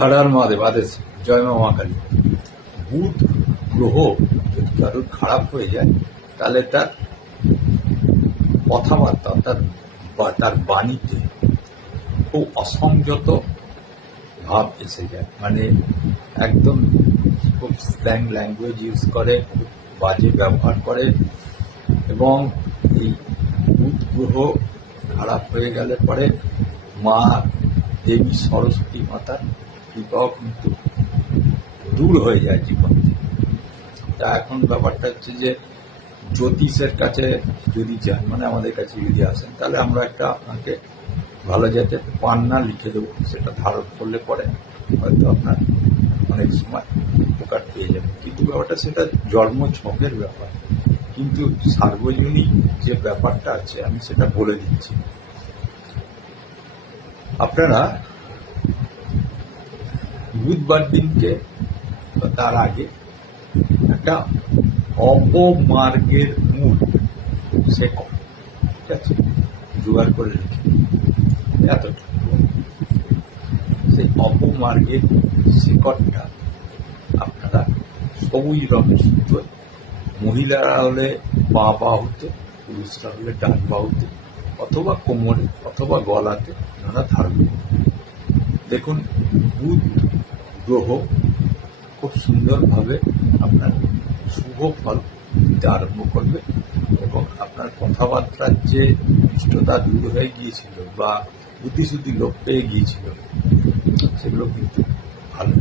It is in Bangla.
হর হর মহাদেব আদেশ। জয় মা মহাকালী। বুধ গ্রহ যদি কারোর খারাপ হয়ে যায় তাহলে তার কথাবার্তা তার বাণীতে খুব অসংযত ভাব এসে যায়, মানে একদম খুব স্ল্যাং ল্যাঙ্গুয়েজ ইউজ করে, খুব বাজে ব্যবহার করে। এবং এই বুধ গ্রহ খারাপ হয়ে গেলে পরে মা দেবী সরস্বতী মাতার কৃপাও কিন্তু দূর হয়ে যায় জীবন থেকে। তা এখন ব্যাপারটা হচ্ছে যে জ্যোতিষের কাছে যদি যান, মানে আমাদের কাছে যদি আসেন, তাহলে আমরা একটা আপনাকে ভালো জাতের পান্না লিখে দেবো। সেটা ধারণ করলে পরে হয়তো আপনার অনেক সময় উপকার পেয়ে যাবে। কিন্তু ব্যাপারটা সেটা জন্ম ছকের ব্যাপার, কিন্তু সার্বজনীন যে ব্যাপারটা আছে আমি সেটা বলে দিচ্ছি। আপনারা বুধবার দিনকে তার আগে একটা অপমার্গের মূল শেকড়, ঠিক আছে, জোগাড় করে রেখে এতটা সেই অপমার্গের শেকড়টা আপনারা সবুজ রঙের সূত্র, মহিলারা হলে বাঁ বাহুতে, পুরুষরা হলে ডান বাহুতে অথবা কোমরে অথবা গলাতে আপনারা ধারণ করুন। দেখুন, বুধ গ্রহ খুব সুন্দরভাবে আপনার শুভ ফল দিতে আরম্ভ করবে এবং আপনার কথাবার্তার যে ইষ্টতা দূর হয়ে গিয়েছিল বা বুদ্ধিশুদ্ধি লোপ পেয়ে গিয়েছিল সেগুলো কিন্তু ভালো।